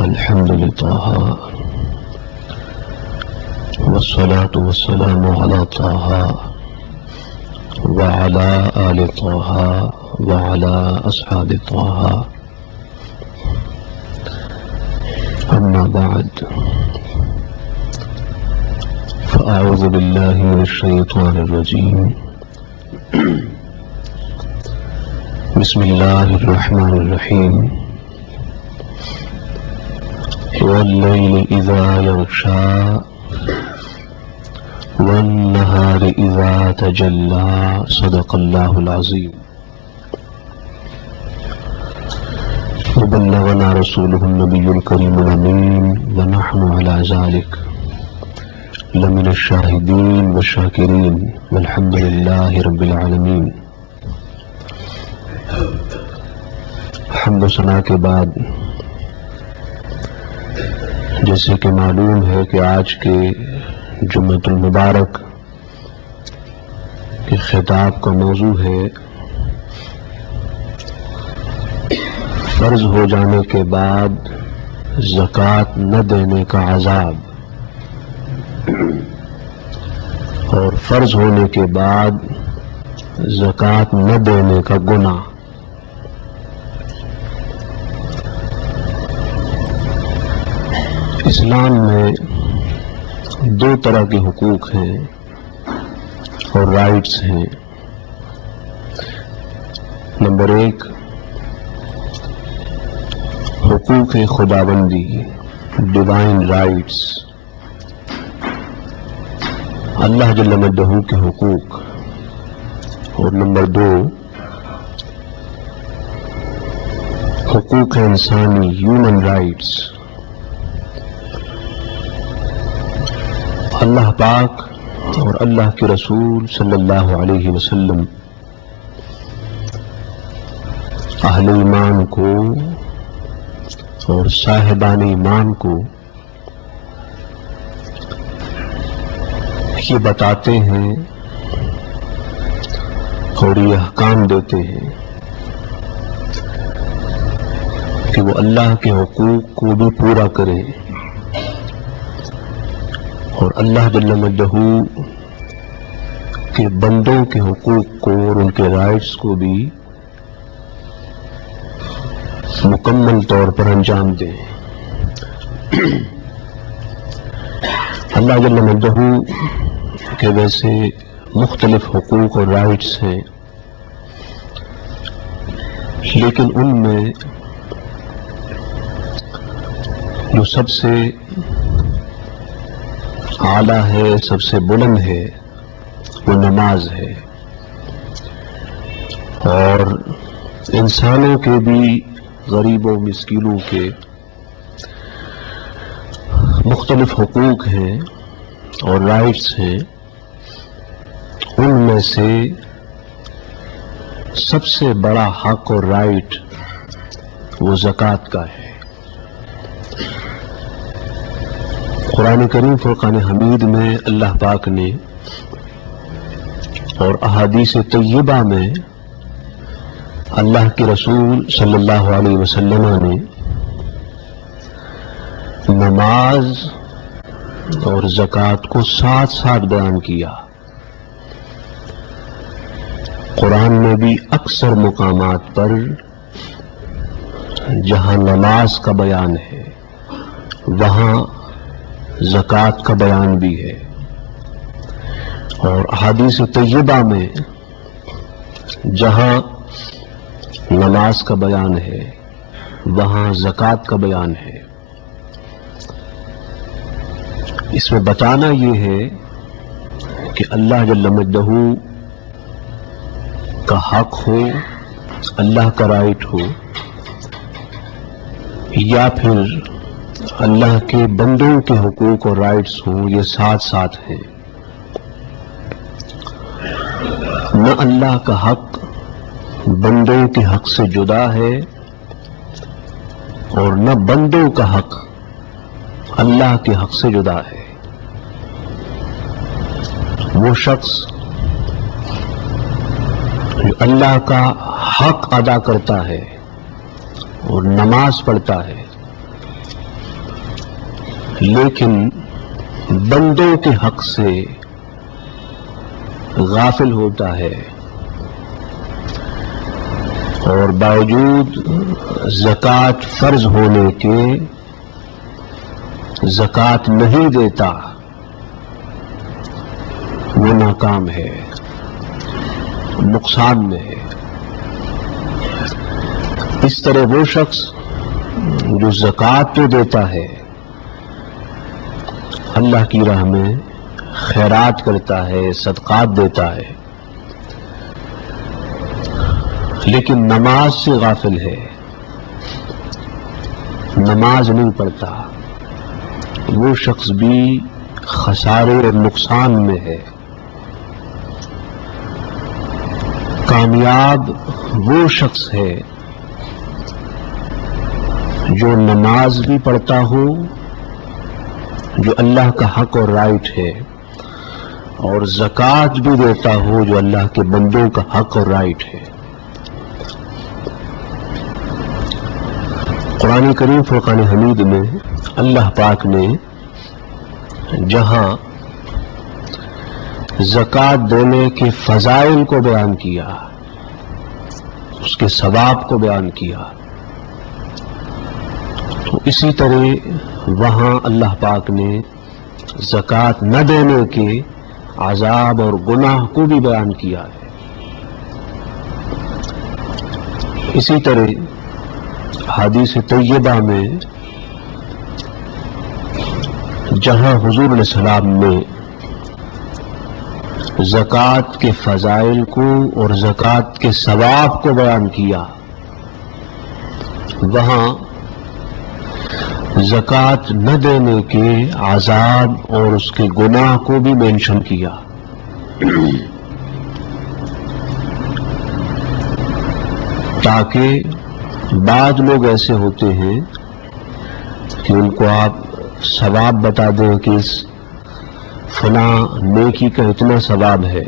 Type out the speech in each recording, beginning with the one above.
الحمد لله والصلاة والسلام على طه وعلى آل طه وعلى أصحاب طه أما بعد فأعوذ بالله من الشيطان الرجيم بسم الله الرحمن الرحيم والليل إذا يغشى والنهار إذا تجلى صدق الله العظيم وبلغنا رسوله النبي الكريم الأمين ونحن على ذلك لمن الشاهدين والشاكرين والحمد لله رب العالمين۔ حمد و ثنا کے بعد جیسے کہ معلوم ہے کہ آج کے جمعۃ المبارک کے خطاب کا موضوع ہے فرض ہو جانے کے بعد زکوٰۃ نہ دینے کا عذاب اور فرض ہونے کے بعد زکوٰۃ نہ دینے کا گناہ۔ اسلام میں دو طرح کے حقوق ہیں اور رائٹس ہیں۔ نمبر ایک حقوق خداوندی، ڈیوائن رائٹس، اللہ جل مجدہ کے حقوق، اور نمبر دو حقوق انسانی، ہیومن رائٹس۔ اللہ پاک اور اللہ کے رسول صلی اللہ علیہ وسلم اہل ایمان کو اور صاحبان ایمان کو یہ بتاتے ہیں اور یہ احکام دیتے ہیں کہ وہ اللہ کے حقوق کو بھی پورا کریں اور اللہ جل مجدہ کے بندوں کے حقوق کو اور ان کے رائٹس کو بھی مکمل طور پر انجام دیں۔ اللہ جل مجدہ کے ویسے مختلف حقوق اور رائٹس ہیں، لیکن ان میں جو سب سے اعلیٰ ہے، سب سے بلند ہے، وہ نماز ہے۔ اور انسانوں کے بھی، غریبوں مسکینوں کے مختلف حقوق ہیں اور رائٹس ہیں۔ ان میں سے سب سے بڑا حق اور رائٹ وہ زکوٰۃ کا ہے۔ قرآن کریم فرقان حمید میں اللہ پاک نے اور احادیث طیبہ میں اللہ کے رسول صلی اللہ علیہ وسلم نے نماز اور زکوٰۃ کو ساتھ ساتھ بیان کیا۔ قرآن میں بھی اکثر مقامات پر جہاں نماز کا بیان ہے وہاں زکوٰۃ کا بیان بھی ہے، اور احادیث طیبہ میں جہاں نماز کا بیان ہے وہاں زکوٰۃ کا بیان ہے۔ اس میں بتانا یہ ہے کہ اللہ جل مجدہ کا حق ہو، اللہ کا رائٹ ہو، یا پھر اللہ کے بندوں کے حقوق اور رائٹس ہوں، یہ ساتھ ساتھ ہیں۔ نہ اللہ کا حق بندوں کے حق سے جدا ہے اور نہ بندوں کا حق اللہ کے حق سے جدا ہے۔ وہ شخص جو اللہ کا حق ادا کرتا ہے اور نماز پڑھتا ہے لیکن بندوں کے حق سے غافل ہوتا ہے اور باوجود زکوٰۃ فرض ہونے کے زکوٰۃ نہیں دیتا، وہ ناکام ہے، نقصان میں ہے۔ اس طرح وہ شخص جو زکوٰۃ تو دیتا ہے، اللہ کی راہ میں خیرات کرتا ہے، صدقات دیتا ہے، لیکن نماز سے غافل ہے، نماز نہیں پڑھتا، وہ شخص بھی خسارے اور نقصان میں ہے۔ کامیاب وہ شخص ہے جو نماز بھی پڑھتا ہو، جو اللہ کا حق اور رائٹ ہے، اور زکوٰۃ بھی دیتا ہو جو اللہ کے بندوں کا حق اور رائٹ ہے۔ قرآن کریم فرقان حمید میں اللہ پاک نے جہاں زکوٰۃ دینے کے فضائل کو بیان کیا، اس کے ثواب کو بیان کیا، تو اسی طرح وہاں اللہ پاک نے زکوٰۃ نہ دینے کے عذاب اور گناہ کو بھی بیان کیا ہے۔ اسی طرح حدیث طیبہ میں جہاں حضور علیہ السلام نے زکوٰۃ کے فضائل کو اور زکوٰۃ کے ثواب کو بیان کیا، وہاں زکوٰۃ نہ دینے کے عذاب اور اس کے گناہ کو بھی مینشن کیا۔ تاکہ بعض لوگ ایسے ہوتے ہیں کہ ان کو آپ ثواب بتا دیں کہ اس فلاں نیکی کا اتنا ثواب ہے،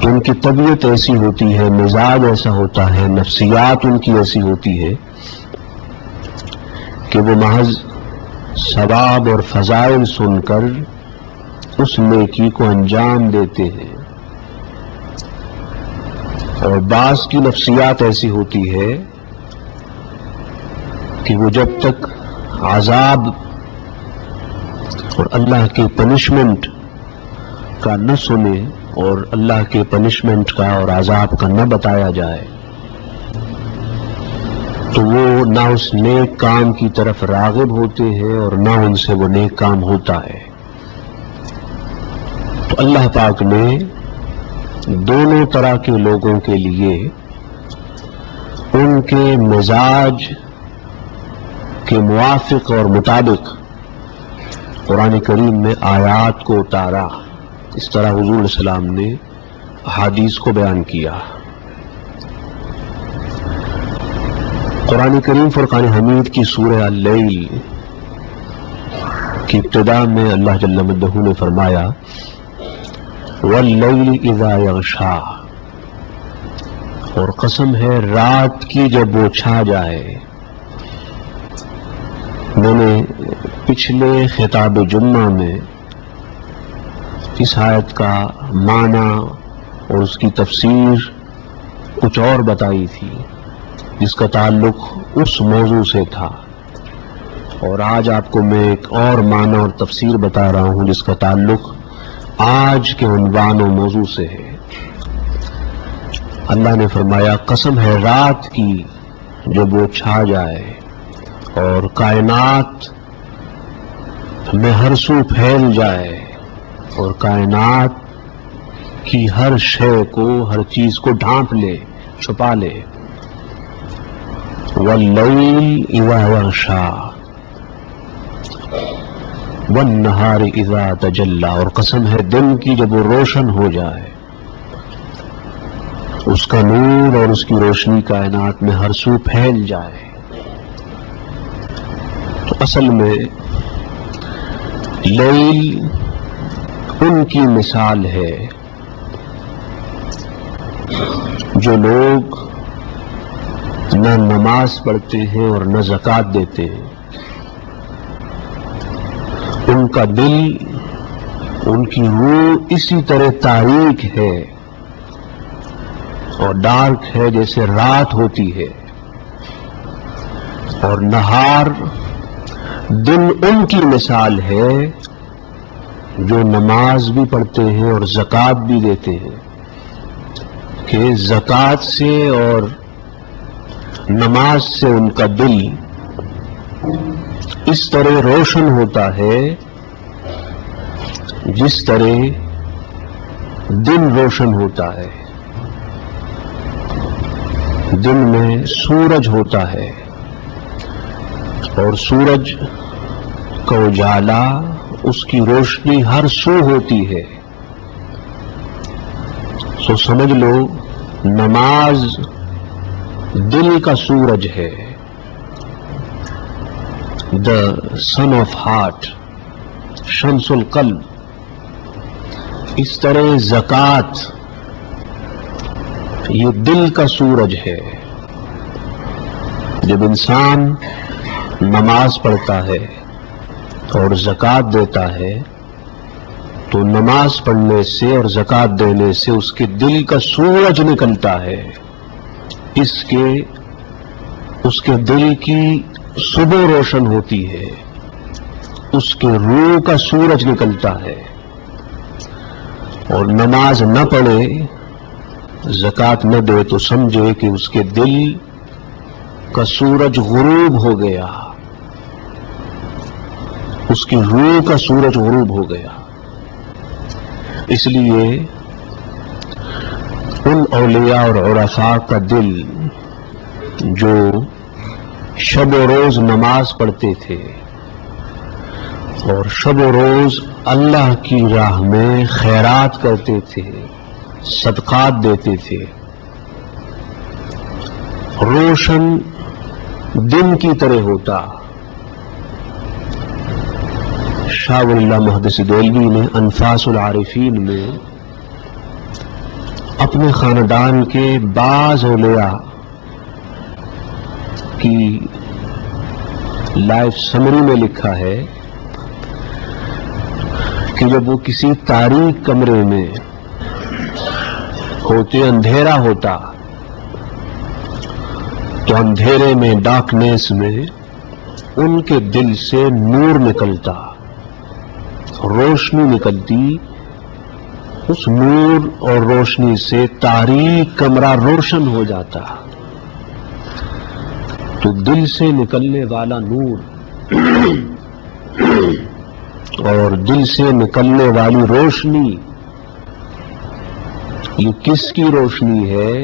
تو ان کی طبیعت ایسی ہوتی ہے، مزاج ایسا ہوتا ہے، نفسیات ان کی ایسی ہوتی ہے کہ وہ محض ثواب اور فضائل سن کر اس نیکی کو انجام دیتے ہیں، اور بعض کی نفسیات ایسی ہوتی ہے کہ وہ جب تک عذاب اور اللہ کے پنشمنٹ کا نہ سنے اور اللہ کے پنشمنٹ کا اور عذاب کا نہ بتایا جائے تو وہ نہ اس نیک کام کی طرف راغب ہوتے ہیں اور نہ ان سے وہ نیک کام ہوتا ہے۔ تو اللہ پاک نے دونوں طرح کے لوگوں کے لیے ان کے مزاج کے موافق اور مطابق قرآن کریم میں آیات کو اتارا۔ اس طرح حضور علیہ السلام نے احادیث کو بیان کیا۔ قرآن کریم فرقان حمید کی سورہ اللیل کی ابتدا میں اللہ جل مجدہ نے فرمایا واللیل اذا یغشا، اور قسم ہے رات کی جب وہ چھا جائے۔ میں نے پچھلے خطاب جمعہ میں اس آیت کا معنی اور اس کی تفسیر کچھ اور بتائی تھی جس کا تعلق اس موضوع سے تھا، اور آج آپ کو میں ایک اور معنی اور تفسیر بتا رہا ہوں جس کا تعلق آج کے عنوان و موضوع سے ہے۔ اللہ نے فرمایا قسم ہے رات کی جب وہ چھا جائے اور کائنات میں ہر سو پھیل جائے اور کائنات کی ہر شے کو، ہر چیز کو ڈھانپ لے، چھپا لے۔ واللیل اذا یغشا والنہار اذا تجلی، اور قسم ہے دن کی جب وہ روشن ہو جائے، اس کا نور اور اس کی روشنی کائنات میں ہر سو پھیل جائے۔ تو اصل میں لیل ان کی مثال ہے جو لوگ نہ نماز پڑھتے ہیں اور نہ زکوٰۃ دیتے ہیں، ان کا دل، ان کی روح اسی طرح تاریک ہے اور ڈارک ہے جیسے رات ہوتی ہے، اور نہار دن ان کی مثال ہے جو نماز بھی پڑھتے ہیں اور زکوٰۃ بھی دیتے ہیں، کہ زکوٰۃ سے اور نماز سے ان کا دل اس طرح روشن ہوتا ہے جس طرح دن روشن ہوتا ہے۔ دن میں سورج ہوتا ہے اور سورج کا اجالا، اس کی روشنی ہر سو ہوتی ہے۔ سو سمجھ لو نماز دل کا سورج ہے، دا سن آف ہارٹ، شمس القلب۔ اس طرح زکوٰۃ یہ دل کا سورج ہے۔ جب انسان نماز پڑھتا ہے اور زکوٰۃ دیتا ہے تو نماز پڑھنے سے اور زکوٰۃ دینے سے اس کے دل کا سورج نکلتا ہے، اس کے دل کی صبح روشن ہوتی ہے، اس کے روح کا سورج نکلتا ہے۔ اور نماز نہ پڑھے، زکوٰۃ نہ دے تو سمجھے کہ اس کے دل کا سورج غروب ہو گیا، اس کی روح کا سورج غروب ہو گیا۔ اس لیے ان اولیاء اور عرفاء کا دل جو شب و روز نماز پڑھتے تھے اور شب و روز اللہ کی راہ میں خیرات کرتے تھے، صدقات دیتے تھے، روشن دن کی طرح ہوتا۔ شاہ ولی اللہ محدث دہلوی نے انفاس العارفین میں اپنے خاندان کے بعض اولیاء کی لائف سمری میں لکھا ہے کہ جب وہ کسی تاریک کمرے میں ہوتے، اندھیرا ہوتا، تو اندھیرے میں، ڈارکنیس میں ان کے دل سے نور نکلتا، روشنی نکلتی۔ اس نور اور روشنی سے تاریک کمرہ روشن ہو جاتا۔ تو دل سے نکلنے والا نور اور دل سے نکلنے والی روشنی، یہ کس کی روشنی ہے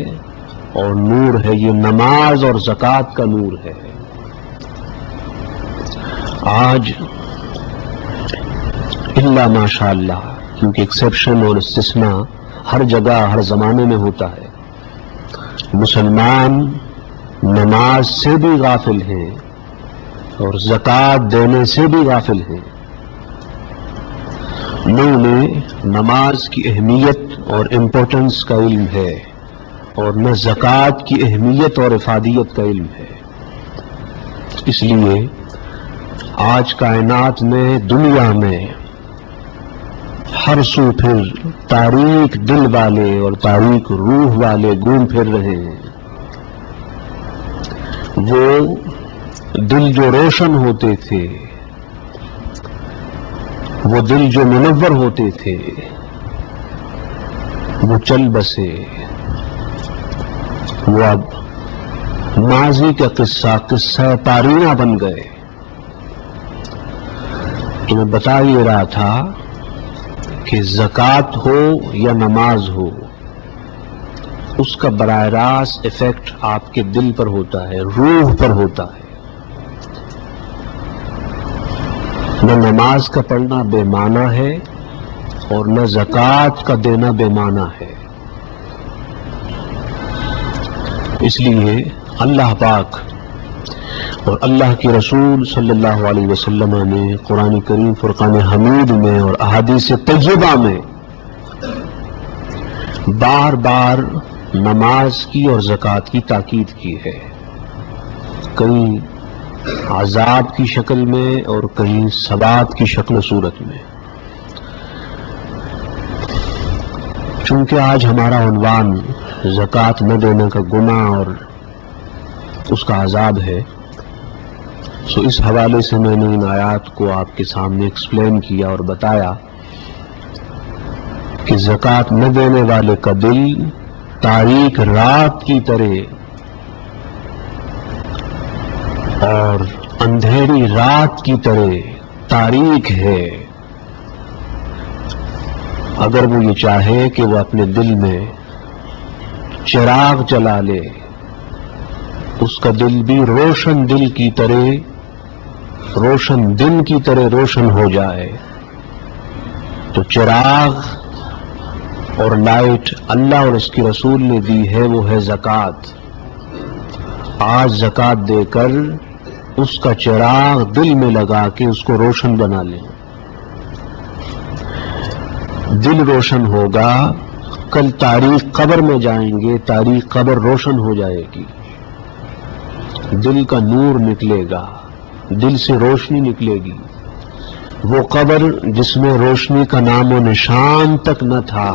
اور نور ہے؟ یہ نماز اور زکوٰۃ کا نور ہے۔ آج الا ماشاء اللہ، کیونکہ ایکسیپشن اور استثناء ہر جگہ ہر زمانے میں ہوتا ہے، مسلمان نماز سے بھی غافل ہیں اور زکوٰۃ دینے سے بھی غافل ہیں۔ نہ انہیں نماز کی اہمیت اور امپورٹنس کا علم ہے اور نہ زکوٰۃ کی اہمیت اور افادیت کا علم ہے۔ اس لیے آج کائنات میں، دنیا میں ہر سو پھر تاریک دل والے اور تاریک روح والے گھوم پھر رہے ہیں۔ وہ دل جو روشن ہوتے تھے، وہ دل جو منور ہوتے تھے، وہ چل بسے، وہ اب ماضی کا قصہ پارینہ بن گئے۔ تو میں بتا یہ رہا تھا کہ زکوٰۃ ہو یا نماز ہو، اس کا براہ راست ایفیکٹ آپ کے دل پر ہوتا ہے، روح پر ہوتا ہے۔ نہ نماز کا پڑھنا بے معنی ہے اور نہ زکوٰۃ کا دینا بے معنی ہے۔ اس لیے اللہ پاک اور اللہ کے رسول صلی اللہ علیہ وسلم نے قرآن کریم فرقان حمید میں اور احادیث طیبہ میں بار بار نماز کی اور زکوٰۃ کی تاکید کی ہے، کہیں عذاب کی شکل میں اور کہیں ثواب کی شکل و صورت میں۔ چونکہ آج ہمارا عنوان زکوٰۃ نہ دینے کا گناہ اور اس کا عذاب ہے، سو اس حوالے سے میں نے ان آیات کو آپ کے سامنے ایکسپلین کیا اور بتایا کہ زکوٰۃ نہ دینے والے کا دل تاریک رات کی طرح اور اندھیری رات کی طرح تاریک ہے۔ اگر وہ یہ چاہے کہ وہ اپنے دل میں چراغ جلا لے، اس کا دل بھی روشن دل کی طرح، روشن دن کی طرح روشن ہو جائے، تو چراغ اور لائٹ اللہ اور اس کی رسول نے دی ہے، وہ ہے زکوٰۃ۔ آج زکوٰۃ دے کر اس کا چراغ دل میں لگا کے اس کو روشن بنا لیں۔ دل روشن ہوگا، کل تاریخ قبر میں جائیں گے، تاریخ قبر روشن ہو جائے گی، دل کا نور نکلے گا، دل سے روشنی نکلے گی۔ وہ قبر جس میں روشنی کا نام و نشان تک نہ تھا،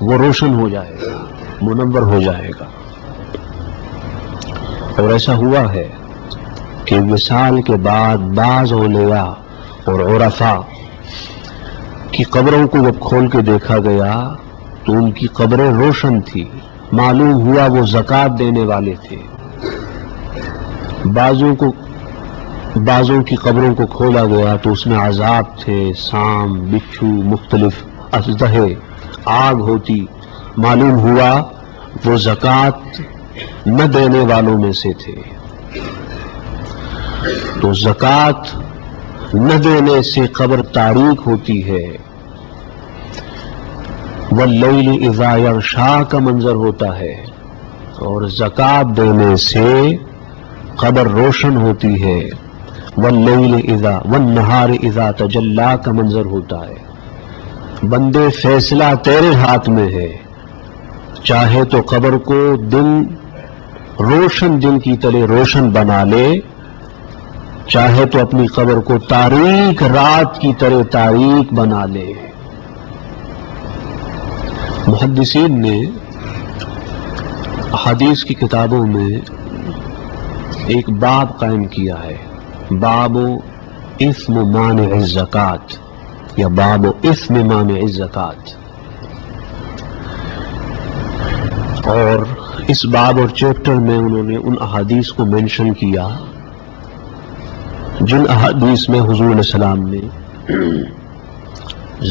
وہ روشن ہو جائے گا، منور ہو جائے گا۔ اور ایسا ہوا ہے کہ وصال کے بعد بعض اولیاء اور عرفاء کی قبروں کو جب کھول کے دیکھا گیا تو ان کی قبریں روشن تھی، معلوم ہوا وہ زکوٰۃ دینے والے تھے۔ بعضوں کی قبروں کو کھولا گیا تو اس میں عذاب تھے، سام، بچھو، مختلف اژدہے، آگ ہوتی، معلوم ہوا وہ زکوٰۃ نہ دینے والوں میں سے تھے۔ تو زکوٰۃ نہ دینے سے قبر تاریک ہوتی ہے، واللیل اذا یغشا کا منظر ہوتا ہے، اور زکوٰۃ دینے سے قبر روشن ہوتی ہے، واللیل اذا والنہار اذا تجلی کا منظر ہوتا ہے۔ بندے فیصلہ تیرے ہاتھ میں ہے، چاہے تو قبر کو دن روشن دن کی طرح روشن بنا لے، چاہے تو اپنی قبر کو تاریک رات کی طرح تاریک بنا لے۔ محدثین نے حدیث کی کتابوں میں ایک باب قائم کیا ہے، باب اثم مانع الزکوٰۃ یا باب اثم مانع الزکوٰۃ، اور اس باب اور چیپٹر میں انہوں نے ان احادیث کو مینشن کیا جن احادیث میں حضور علیہ السلام نے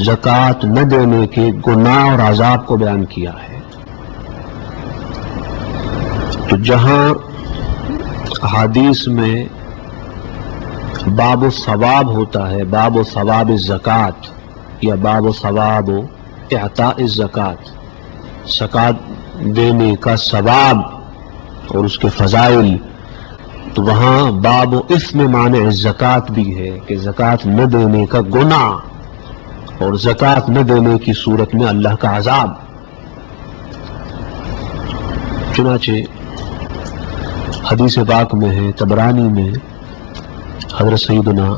زکوٰۃ نہ دینے کے گناہ اور عذاب کو بیان کیا ہے۔ تو جہاں احادیث میں باب الثواب ہوتا ہے، باب ثواب الزکوٰۃ یا باب ثواب اعطاء الزکوٰۃ، زکوٰۃ دینے کا ثواب اور اس کے فضائل، تو وہاں باب اثم مانع الزکوٰۃ بھی ہے کہ زکوٰۃ نہ دینے کا گناہ اور زکوٰۃ نہ دینے کی صورت میں اللہ کا عذاب۔ چنانچہ حدیث پاک میں ہے، طبرانی میں، حضرت سیدنا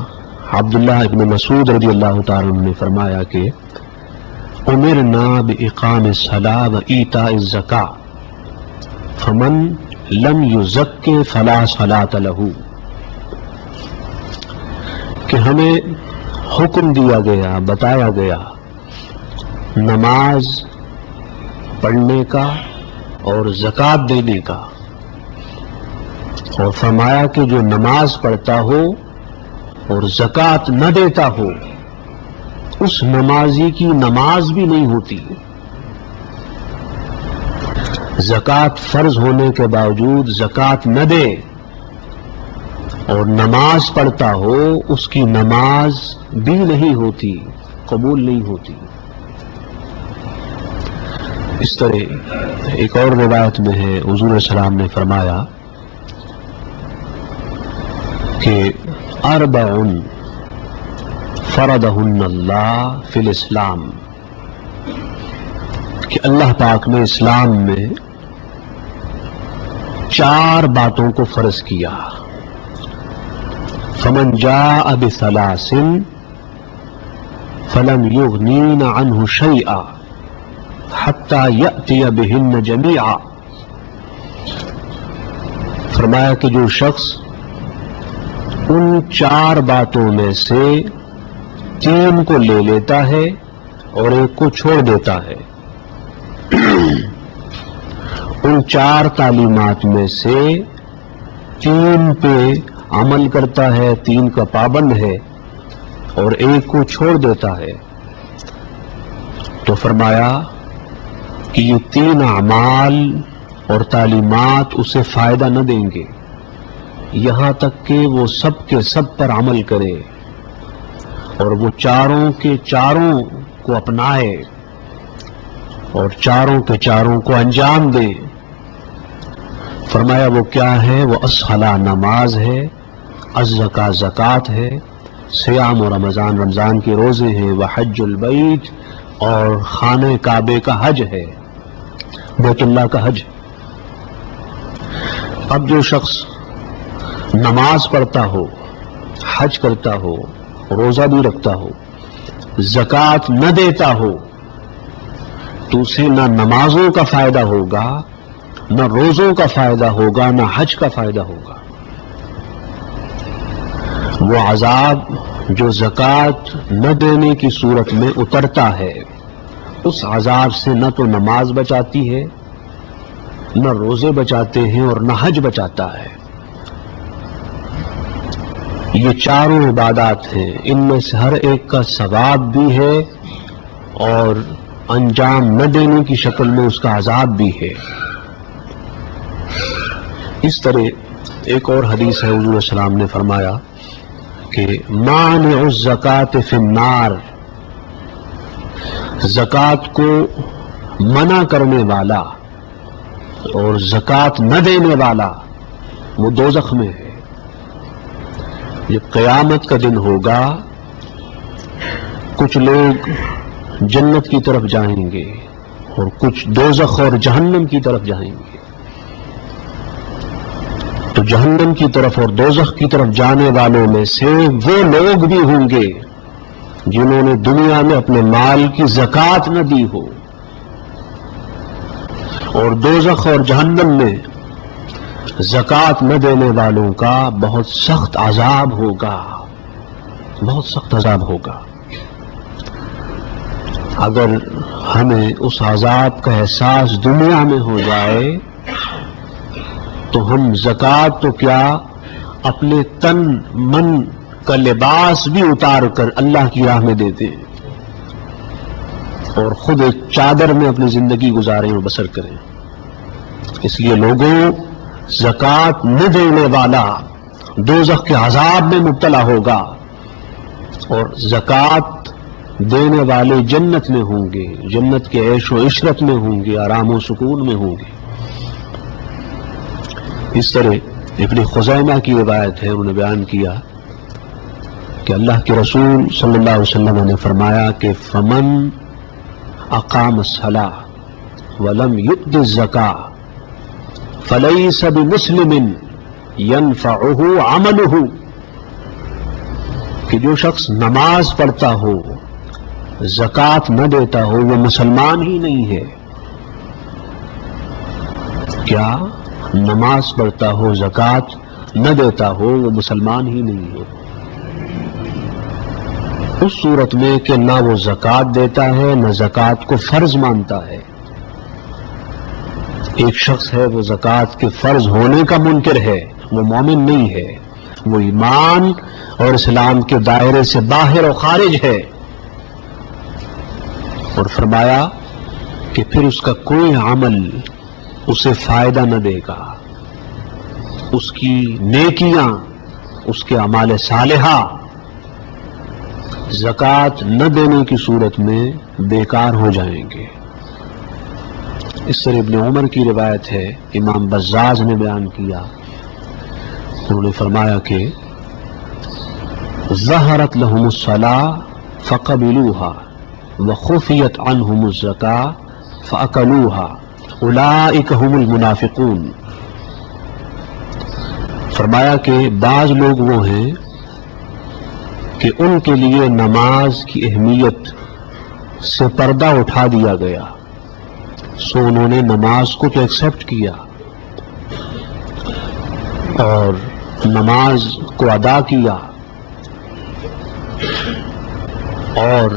عبداللہ ابن مسعود رضی اللہ تعالیٰ عنہ نے فرمایا کہ امرنا باقام الصلاۃ وایتاء الزکاۃ فمن لم یزک فلا صلاۃ لہ، کہ ہمیں حکم دیا گیا، بتایا گیا نماز پڑھنے کا اور زکوٰۃ دینے کا، اور فرمایا کہ جو نماز پڑھتا ہو اور زکوٰۃ نہ دیتا ہو اس نمازی کی نماز بھی نہیں ہوتی۔ زکوٰۃ فرض ہونے کے باوجود زکوٰۃ نہ دے اور نماز پڑھتا ہو، اس کی نماز بھی نہیں ہوتی، قبول نہیں ہوتی۔ اس طرح ایک اور روایت میں ہے، حضور علیہ السلام نے فرمایا کہ اربع فرضہن اللہ فی الاسلام، کہ اللہ پاک نے اسلام میں 4 باتوں کو فرض کیا. فمن جاء بثلاث فلم يغنين عنه شيئا حتى يأتي بهن جميعا. فرمایا کہ جو شخص ان 4 باتوں میں سے 3 کو لے لیتا ہے اور 1 کو چھوڑ دیتا ہے، ان 4 تعلیمات میں سے 3 پہ عمل کرتا ہے، 3 کا پابند ہے اور 1 کو چھوڑ دیتا ہے، تو فرمایا کہ یہ 3 اعمال اور تعلیمات اسے فائدہ نہ دیں گے یہاں تک کہ وہ سب کے سب پر عمل کرے اور وہ 4 کے 4 کو اپنائے اور 4 کے 4 کو انجام دے. فرمایا وہ کیا ہے؟ وہ الصلاۃ نماز ہے، الزکاۃ زکوٰۃ ہے، صیام و رمضان کے روزے ہیں، وحج البیت اور خانہ کعبے کا حج ہے، بیت اللہ کا حج. اب جو شخص نماز پڑھتا ہو، حج کرتا ہو، روزہ بھی رکھتا ہو، زکوٰۃ نہ دیتا ہو تو اسے نہ نمازوں کا فائدہ ہوگا، نہ روزوں کا فائدہ ہوگا، نہ حج کا فائدہ ہوگا. وہ عذاب جو زکوٰۃ نہ دینے کی صورت میں اترتا ہے، اس عذاب سے نہ تو نماز بچاتی ہے، نہ روزے بچاتے ہیں اور نہ حج بچاتا ہے. یہ 4 عبادات ہیں، ان میں سے ہر ایک کا ثواب بھی ہے اور انجام نہ دینے کی شکل میں اس کا عذاب بھی ہے. اس طرح ایک اور حدیث ہے، حضور صلی اللہ علیہ وسلم نے فرمایا کہ مانع الزکوٰۃ فی النار، زکوٰۃ کو منع کرنے والا اور زکوٰۃ نہ دینے والا وہ دوزخ میں ہے. جب قیامت کا دن ہوگا کچھ لوگ جنت کی طرف جائیں گے اور کچھ دوزخ اور جہنم کی طرف جائیں گے. تو جہنم کی طرف اور دوزخ کی طرف جانے والوں میں سے وہ لوگ بھی ہوں گے جنہوں نے دنیا میں اپنے مال کی زکوٰۃ نہ دی ہو، اور دوزخ اور جہنم میں زکوٰۃ نہ دینے والوں کا بہت سخت عذاب ہوگا، بہت سخت عذاب ہوگا. اگر ہمیں اس عذاب کا احساس دنیا میں ہو جائے تو ہم زکوٰۃ تو کیا اپنے تن من کا لباس بھی اتار کر اللہ کی راہ میں دیتے ہیں اور خود ایک چادر میں اپنی زندگی گزاریں اور بسر کریں. اس لیے لوگوں، زکوٰۃ نہ دینے والا دوزخ کے عذاب میں مبتلا ہوگا اور زکوٰۃ دینے والے جنت میں ہوں گے، جنت کے عیش و عشرت میں ہوں گے، آرام و سکون میں ہوں گے. اس طرح ابن خزیمہ کی روایت ہے، انہوں نے بیان کیا کہ اللہ کے رسول صلی اللہ علیہ وسلم نے فرمایا کہ فمن اقام الصلاۃ ولم یؤت الزکاۃ فلیس بمسلم ینفعہ عملہ، کہ جو شخص نماز پڑھتا ہو زکوٰۃ نہ دیتا ہو وہ مسلمان ہی نہیں ہے. کیا نماز پڑھتا ہو زکوٰۃ نہ دیتا ہو وہ مسلمان ہی نہیں ہو؟ اس صورت میں کہ نہ وہ زکوٰۃ دیتا ہے نہ زکوٰۃ کو فرض مانتا ہے. ایک شخص ہے وہ زکوٰۃ کے فرض ہونے کا منکر ہے، وہ مومن نہیں ہے، وہ ایمان اور اسلام کے دائرے سے باہر و خارج ہے. اور فرمایا کہ پھر اس کا کوئی عمل اسے فائدہ نہ دے گا، اس کی نیکیاں، اس کے اعمال صالحہ زکوٰۃ نہ دینے کی صورت میں بیکار ہو جائیں گے. اس طرح ابن عمر کی روایت ہے، امام بزاز نے بیان کیا، انہوں نے فرمایا کہ ظہرت لہم الصلاۃ فقبلوها وخفیت عنہم الزکاۃ فاکلوها اولئک هم المنافقون. فرمایا کہ بعض لوگ وہ ہیں کہ ان کے لیے نماز کی اہمیت سے پردہ اٹھا دیا گیا، سو انہوں نے نماز کو تو ایکسپٹ کیا اور نماز کو ادا کیا اور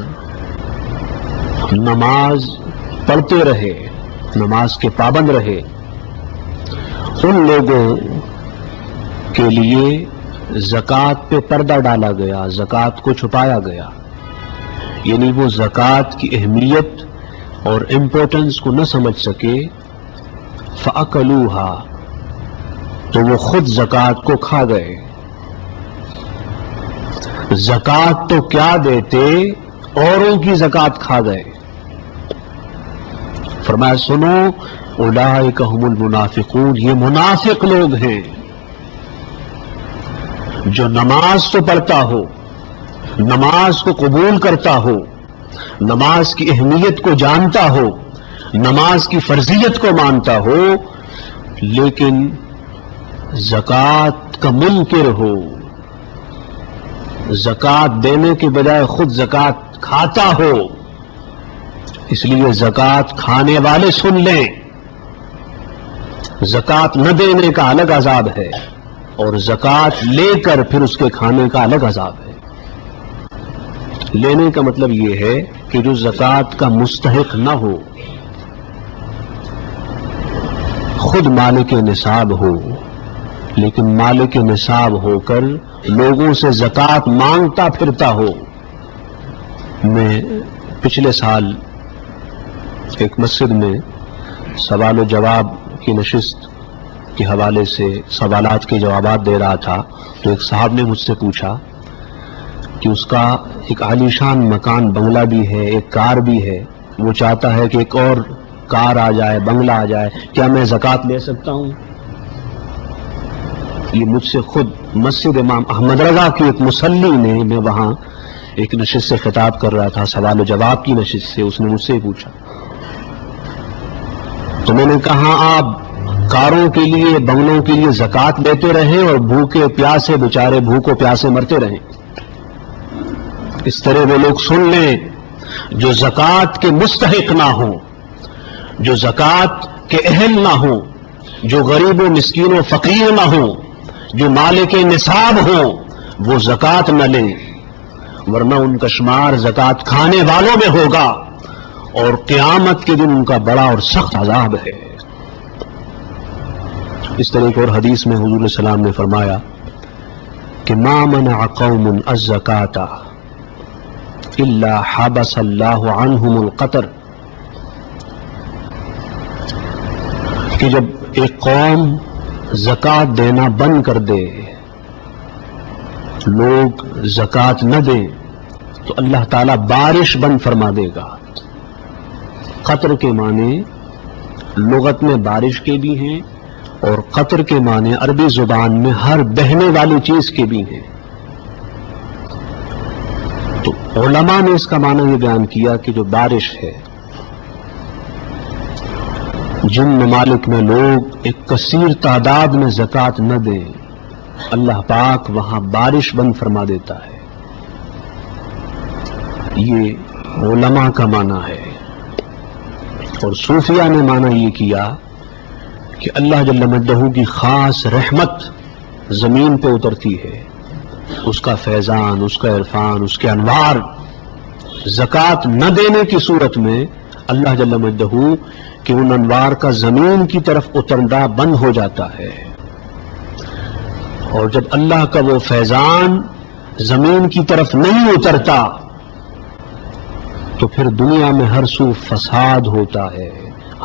نماز پڑھتے رہے، نماز کے پابند رہے۔ ان لوگوں کے لیے زکوٰۃ پہ پردہ ڈالا گیا، زکوٰۃ کو چھپایا گیا، یعنی وہ زکوٰۃ کی اہمیت اور امپورٹنس کو نہ سمجھ سکے۔ فَأَكَلُوهَا، تو وہ خود زکوٰۃ کو کھا گئے۔ زکوٰۃ تو کیا دیتے، اوروں کی زکوٰۃ کھا گئے۔ فرمایا سنو، اولئک ھم المنافقون، یہ منافق لوگ ہیں۔ جو نماز تو پڑھتا ہو، نماز کو قبول کرتا ہو، نماز کی اہمیت کو جانتا ہو، نماز کی فرضیت کو مانتا ہو، لیکن زکوٰۃ کا منکر ہو، زکوٰۃ دینے کے بجائے خود زکوٰۃ کھاتا ہو۔ اس لیے زکوٰۃ کھانے والے سن لیں، زکوٰۃ نہ دینے کا الگ عذاب ہے اور زکوٰۃ لے کر پھر اس کے کھانے کا الگ عذاب ہے۔ لینے کا مطلب یہ ہے کہ جو زکوٰۃ کا مستحق نہ ہو، خود مالک نصاب ہو، لیکن مالک نصاب ہو کر لوگوں سے زکوٰۃ مانگتا پھرتا ہو۔ میں پچھلے سال ایک مسجد میں سوال و جواب کی نشست کے حوالے سے سوالات کے جوابات دے رہا تھا، تو ایک صاحب نے مجھ سے پوچھا کہ اس کا ایک عالیشان مکان بنگلہ بھی ہے، ایک کار بھی ہے، وہ چاہتا ہے کہ ایک اور کار آ جائے، بنگلہ آ جائے، کیا میں زکوٰۃ لے سکتا ہوں؟ یہ مجھ سے خود مسجد امام احمد رضا کی ایک مصلی نے، میں وہاں ایک نشست سے خطاب کر رہا تھا، سوال و جواب کی نشست سے، اس نے مجھ سے پوچھا۔ تو میں نے کہا آپ کاروں کے لیے، بنگلوں کے لیے زکوٰۃ لیتے رہیں اور بھوکے پیاسے بیچارے بھوکوں پیاسے مرتے رہیں۔ اس طرح وہ لوگ سن لیں جو زکوٰۃ کے مستحق نہ ہوں، جو زکوٰۃ کے اہل نہ ہوں، جو غریب و مسکین و فقیر نہ ہوں، جو مالک نصاب ہوں، وہ زکوٰۃ نہ لیں، ورنہ ان کا شمار زکوٰۃ کھانے والوں میں ہوگا اور قیامت کے دن ان کا بڑا اور سخت عذاب ہے۔ اس طرح ایک اور حدیث میں حضور صلی اللہ علیہ وسلم نے فرمایا کہ ما منع قوم الزکاۃ الا حبس اللہ عنہم القطر، کہ جب ایک قوم زکوٰۃ دینا بند کر دے، لوگ زکوٰۃ نہ دیں، تو اللہ تعالیٰ بارش بند فرما دے گا۔ قطر کے معنی لغت میں بارش کے بھی ہیں اور قطر کے معنی عربی زبان میں ہر بہنے والی چیز کے بھی ہیں۔ تو علماء نے اس کا معنی یہ بیان کیا کہ جو بارش ہے، جن ممالک میں لوگ ایک کثیر تعداد میں زکوٰۃ نہ دیں، اللہ پاک وہاں بارش بند فرما دیتا ہے۔ یہ علماء کا معنی ہے، اور صوفیہ نے معنی یہ کیا کہ اللہ جل مجدہ کی خاص رحمت زمین پہ اترتی ہے، اس کا فیضان، اس کا عرفان، اس کے انوار، زکوٰۃ نہ دینے کی صورت میں اللہ جل مجدہ کہ ان انوار کا زمین کی طرف اترنا بند ہو جاتا ہے، اور جب اللہ کا وہ فیضان زمین کی طرف نہیں اترتا تو پھر دنیا میں ہر سو فساد ہوتا ہے،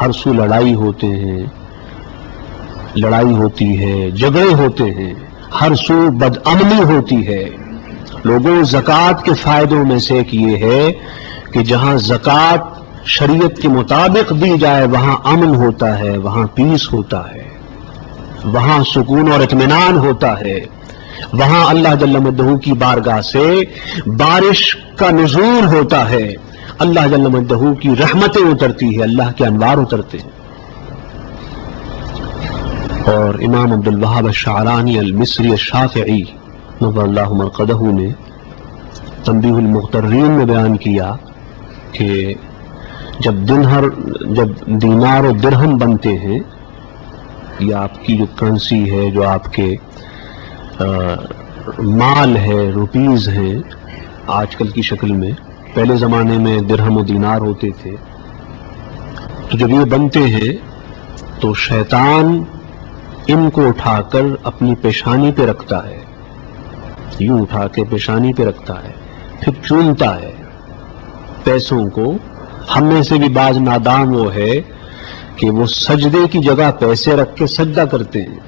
ہر سو لڑائی ہوتے ہیں، لڑائی ہوتی ہے، جھگڑے ہوتے ہیں، ہر سو بدامنی ہوتی ہے۔ لوگوں زکوٰۃ کے فائدوں میں سے ایک یہ ہے کہ جہاں زکوٰۃ شریعت کے مطابق دی جائے وہاں امن ہوتا ہے، وہاں پیس ہوتا ہے، وہاں سکون اور اطمینان ہوتا ہے، وہاں اللہ جل مجدہ کی بارگاہ سے بارش کا نزول ہوتا ہے، اللہ جل مجدہ کی رحمتیں اترتی ہے، اللہ کے انوار اترتے ہیں۔ اور امام عبد الوہاب الشعرانی المصری الشافعی نور اللہ مرقدہ نے تنبیہ المغترین میں بیان کیا کہ جب دینار و درہم بنتے ہیں، یا آپ کی جو کرنسی ہے، جو آپ کے مال ہے، روپیز ہیں آج کل کی شکل میں، پہلے زمانے میں درہم و دینار ہوتے تھے، تو جب یہ بنتے ہیں تو شیطان ان کو اٹھا کر اپنی پیشانی پہ رکھتا ہے، یوں اٹھا کے پیشانی پہ رکھتا ہے، پھر چومتا ہے پیسوں کو۔ ہم میں سے بھی بعض نادان وہ ہے کہ وہ سجدے کی جگہ پیسے رکھ کے سجدہ کرتے ہیں،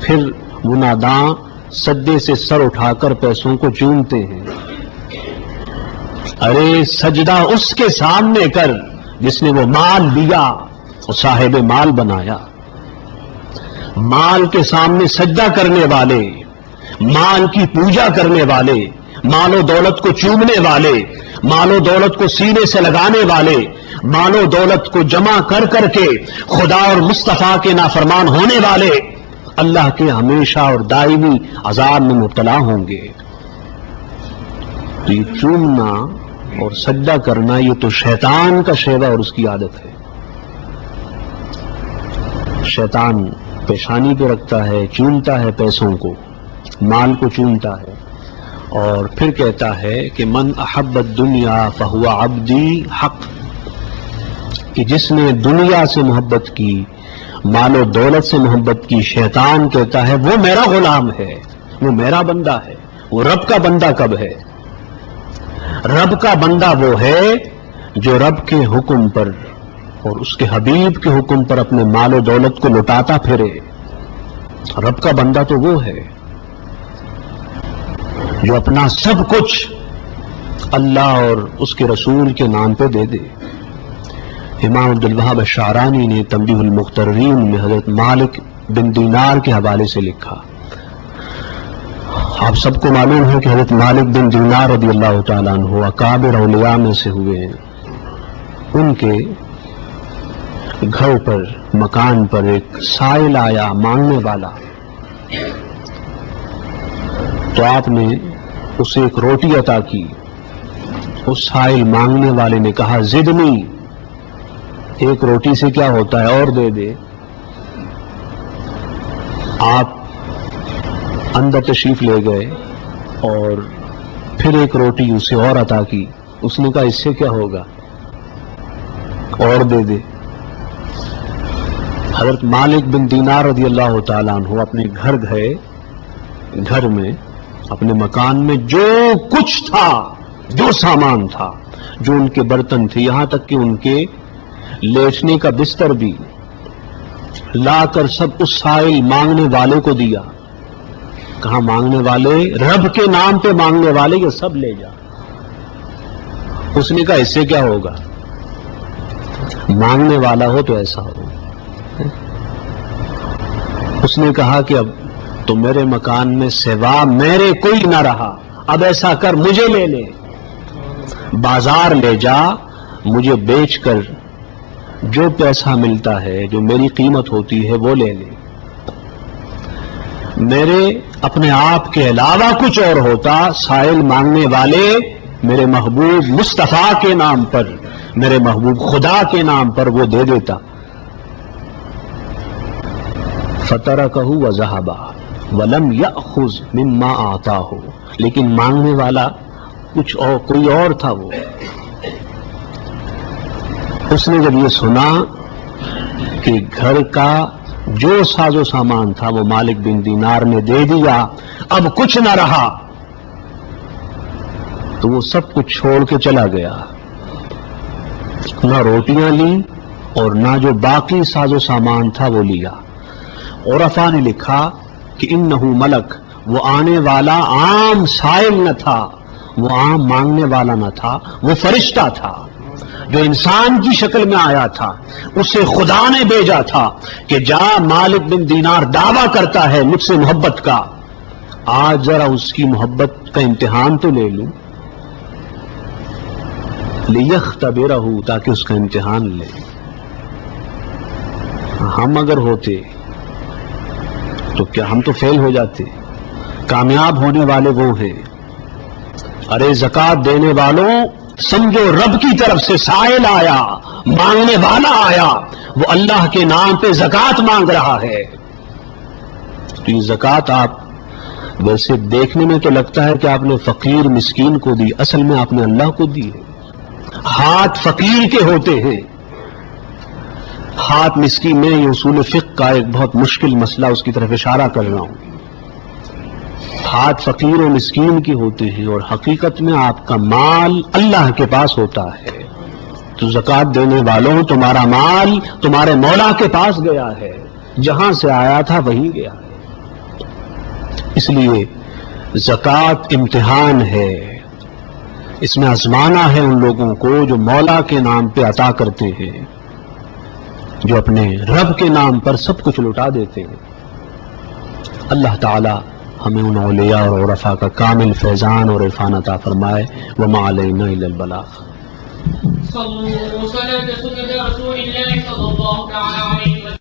پھر وہ نادان سجدے سے سر اٹھا کر پیسوں کو چومتے ہیں۔ ارے سجدہ اس کے سامنے کر جس نے وہ مال لیا اور صاحب مال بنایا۔ مال کے سامنے سجدہ کرنے والے، مال کی پوجا کرنے والے، مال و دولت کو چومنے والے، مال و دولت کو سینے سے لگانے والے، مال و دولت کو جمع کر کر کے خدا اور مصطفیٰ کے نافرمان ہونے والے اللہ کے ہمیشہ اور دائمی عذاب میں مبتلا ہوں گے۔ تو یہ چومنا اور سجدہ کرنا یہ تو شیطان کا شیوہ اور اس کی عادت ہے۔ شیطان پیشانی پہ رکھتا ہے، چومتا ہے پیسوں کو، مال کو چومتا ہے، اور پھر کہتا ہے کہ من احب الدنیا فہو عبدی حق، کہ جس نے دنیا سے محبت کی، مال و دولت سے محبت کی، شیطان کہتا ہے وہ میرا غلام ہے، وہ میرا بندہ ہے۔ وہ رب کا بندہ کب ہے؟ رب کا بندہ وہ ہے جو رب کے حکم پر اور اس کے حبیب کے حکم پر اپنے مال و دولت کو لٹاتا پھرے۔ رب کا بندہ تو وہ ہے جو اپنا سب کچھ اللہ اور اس کے رسول کے نام پہ دے دے۔ امام عبد الوہاب الشعرانی نے تنبیہ المغترین میں حضرت مالک بن دینار کے حوالے سے لکھا۔ آپ سب کو معلوم ہے کہ حضرت مالک بن دینار رضی اللہ تعالیٰ عنہ اکابر اولیاء میں سے ہوئے ہیں۔ ان کے گھر پر، مکان پر ایک سائل آیا مانگنے والا، تو آپ نے اسے ایک روٹی عطا کی۔ اس سائل مانگنے والے نے کہا زدنی، ایک روٹی سے کیا ہوتا ہے، اور دے دے۔ آپ اندر تشریف لے گئے اور پھر ایک روٹی اسے اور عطا کی۔ اس نے کہا اس سے کیا ہوگا، اور دے دے۔ حضرت مالک بن دینار رضی اللہ تعالیٰ عنہ اپنے گھر گئے، گھر میں اپنے مکان میں جو کچھ تھا، جو سامان تھا، جو ان کے برتن تھے، یہاں تک کہ ان کے لیٹنے کا بستر بھی لا کر سب اس سائل مانگنے والے کو دیا۔ کہاں مانگنے والے، رب کے نام پہ مانگنے والے، یہ سب لے جا۔ اس نے کہا اس سے کیا ہوگا، مانگنے والا ہو تو ایسا ہو۔ اس نے کہا کہ اب تو میرے مکان میں سوا میرے کوئی نہ رہا، اب ایسا کر مجھے لے لے، بازار لے جا، مجھے بیچ کر جو پیسہ ملتا ہے، جو میری قیمت ہوتی ہے وہ لے لے۔ میرے اپنے آپ کے علاوہ کچھ اور ہوتا، سائل مانگنے والے میرے محبوب مصطفیٰ کے نام پر، میرے محبوب خدا کے نام پر وہ دے دیتا۔ فَتَرَكَهُ وَذَهَبَ وَلَمْ يَأْخُذْ مِمَّا آتَاهُ، لیکن مانگنے والا کچھ اور، کوئی اور تھا۔ وہ اس نے جب یہ سنا کہ گھر کا جو ساز و سامان تھا وہ مالک بن دینار نے دے دیا، اب کچھ نہ رہا، تو وہ سب کچھ چھوڑ کے چلا گیا، نہ روٹیاں لی اور نہ جو باقی ساز و سامان تھا وہ لیا۔ عرفاء نے لکھا کہ انہو ملک، وہ آنے والا عام سائل نہ تھا، وہ عام مانگنے والا نہ تھا، وہ فرشتہ تھا جو انسان کی شکل میں آیا تھا۔ اسے خدا نے بھیجا تھا کہ جا، مالک بن دینار دعویٰ کرتا ہے مجھ سے محبت کا، آج ذرا اس کی محبت کا امتحان تو لے لوں، لیختبرہ، تاکہ اس کا امتحان لے۔ ہم اگر ہوتے تو کیا ہم تو فیل ہو جاتے؟ کامیاب ہونے والے وہ ہیں. ارے زکات دینے والوں سمجھو رب کی طرف سے سائل آیا، مانگنے والا آیا، وہ اللہ کے نام پہ زکات مانگ رہا ہے. تو یہ زکات آپ ویسے دیکھنے میں تو لگتا ہے کہ آپ نے فقیر مسکین کو دی، اصل میں آپ نے اللہ کو دی ہے. ہاتھ فقیر کے ہوتے ہیں، ہاتھ مسکین. میں یہ اصول فقہ کا ایک بہت مشکل مسئلہ اس کی طرف اشارہ کر رہا ہوں. ہاتھ فقیر و مسکین کے ہوتے ہیں اور حقیقت میں آپ کا مال اللہ کے پاس ہوتا ہے. تو زکات دینے والوں تمہارا مال تمہارے مولا کے پاس گیا ہے، جہاں سے آیا تھا وہیں گیا ہے. اس لیے زکات امتحان ہے، اس میں آزمانا ہے ان لوگوں کو جو مولا کے نام پہ عطا کرتے ہیں، جو اپنے رب کے نام پر سب کچھ لٹا دیتے ہیں. اللہ تعالی ہمیں ان اولیاء اور عرفاء کا کامل فیضان اور عرفان عطا فرمائے. وما علینا الا البلاغ. صلوا صلاة سنة رسول الله صلى الله تعالى عليه